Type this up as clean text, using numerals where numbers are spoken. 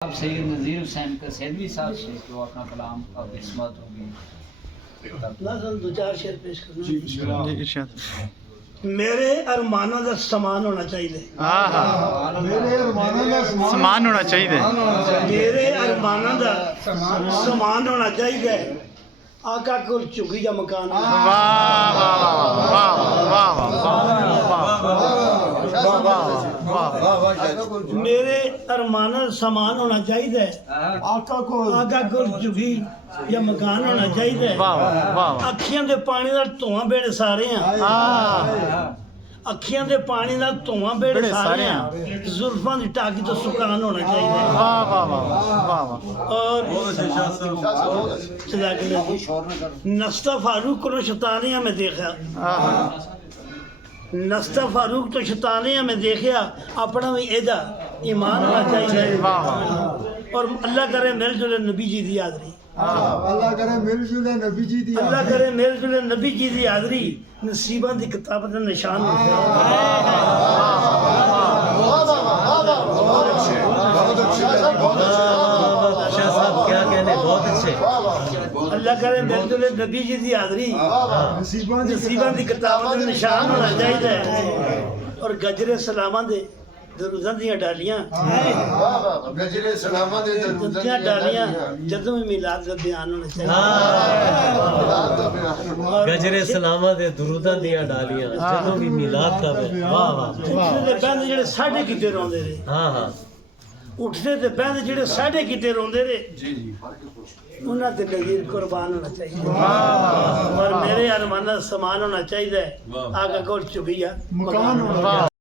अब सैयद नज़ीर हुसैन का सैदवी साहब से तो अपना कलाम का किस्मत होगी। दो चार शेर पेश करना। जी इरशाद। मेरे अरमाना का समान होना चाहिए। मेरे अरमाना का समान होना चाहिए। मेरे अरमाना का समान होना चाहिए। आका को चुगी का मकान वाह वाह वाह वाह मेरे अरमाना समान होना चाहिए। आका को चुगी या मकान होना चाहिए। अखियां दे पानी दा धुआं बेड़े सारे हैं। अखियां दे पानी दा धुआं बेड़े सारे हैं। जुल्फां दी टाकी तो सुकान होना चाहिए। और नस्ता फारूक को शैतानिया में देखा। नस्ता फारूक तो शैतानिया में देखा। अपना भी एदा ईमान होना चाहिए। और अल्लाह करे मिल जुले नबी जी की हाजरी। अल्लाह करे मिल जुले नबी जी दी अल्लाह करे मिल जुले नबी जी की हाजरी। नसीबा की किताब का निशान क्या कहने, बहुत अच्छे। अल्लाह करे मिल जुले नबी जी की हाजरी। नसीबा की किताब का निशान होना चाहिए। और गजरे सलामा दे दरूदां दी डालियां गजरे सलामा दे ਦੀਆਂ डालियां ਜਦੋਂ भी मिलाद का बयान होना चाहिए। गजरे सलामा दे दुरूदां दियां डालियां जदों भी मिलाद का वाह वाह। उठते बंद जेड़े साढ़े किते रोंदे रहे। हाँ हाँ उठते ते बंद जेड़े साढ़े किते रोंदे रहे। उन्हां ते नज़ीर कुर्बान होना चाहिए। और मेरे अरमाना समान होना चाहिए। आका कोल चुगिया मकान होना